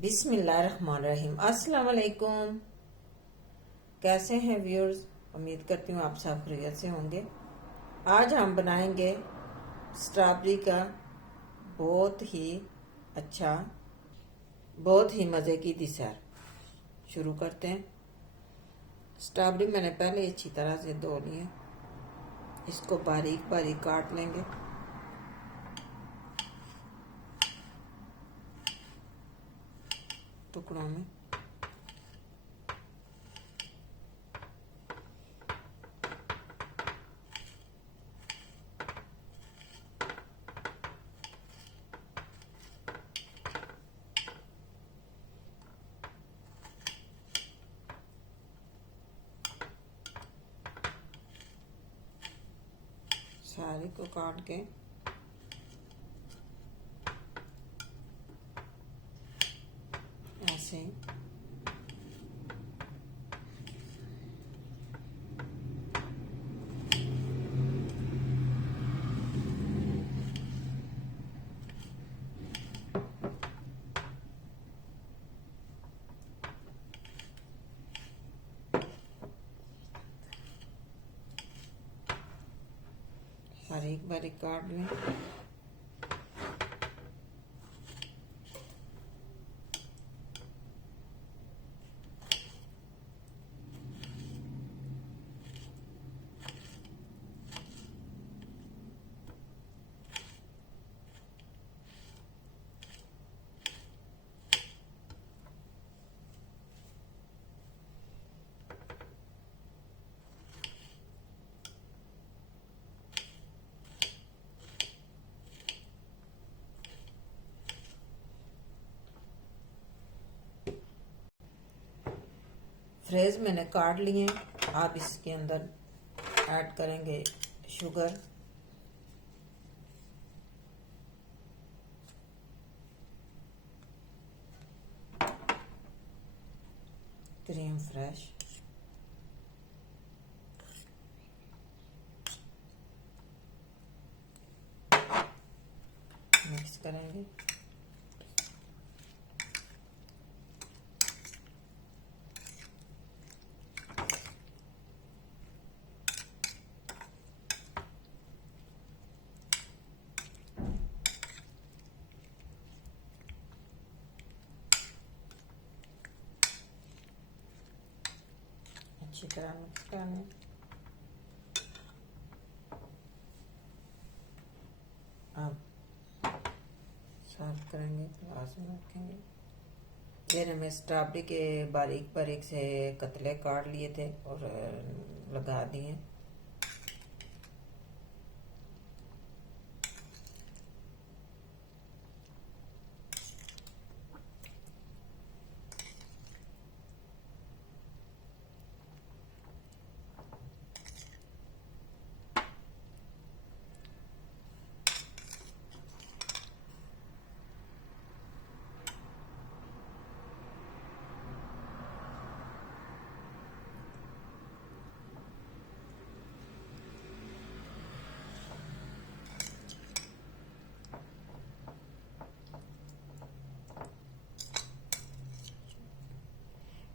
बिस्मिल्लाहिर्रहमानिर्रहीम। अस्सलाम वालेकुम। कैसे हैं व्यूअर्स? उम्मीद करती हूँ आप सब खैरियत से होंगे। आज हम बनाएंगे स्ट्रॉबेरी का बहुत ही अच्छा, बहुत ही मज़े की डिज़र्ट। शुरू करते हैं। स्ट्रॉबेरी मैंने पहले अच्छी तरह से धो ली है। इसको बारीक बारीक काट लेंगे। टुकड़ों में सारे को काट के ऐसे बारीक बारीक काट लें। फ्रेज मैंने काट लिए हैं। आप इसके अंदर ऐड करेंगे शुगर, क्रीम फ्रेश, मिक्स करेंगे। अच्छी तरह मिक्स करना। अब सर्व करेंगे, ग्लास में रखेंगे। फिर हमें स्ट्रॉबेरी के बारीक बारीक से कतले काट लिए थे और लगा दिए।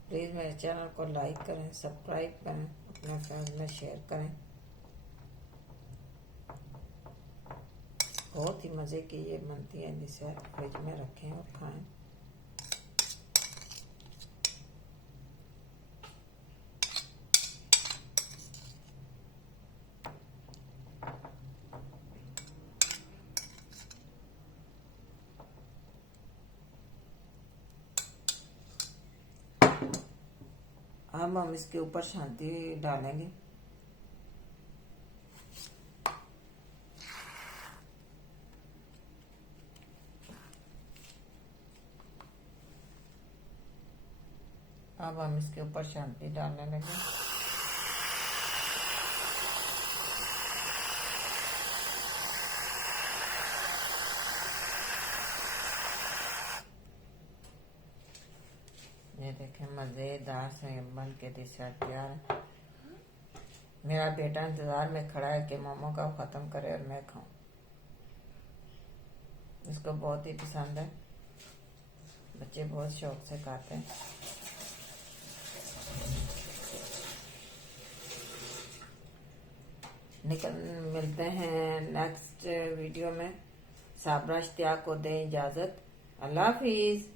प्लीज़ मेरे चैनल को लाइक करें, सब्सक्राइब करें, अपने फ्रेंड्स में शेयर करें। बहुत ही मज़े की ये बनती है, जिसे फ्रिज में रखें और खाएं। अब हम इसके ऊपर शांति डालेंगे। अब हम इसके ऊपर शांति डालने लगे। ये देखें, मज़ेदार से बन के डिशर्ट तैयार है। मेरा बेटा इंतज़ार में खड़ा है कि मोमो का ख़त्म करे और मैं खाऊं। इसको बहुत ही पसंद है। बच्चे बहुत शौक से खाते हैं। मिलते हैं नेक्स्ट वीडियो में। साबरा इश्तियाक को दें इजाजत। अल्लाह हाफिज।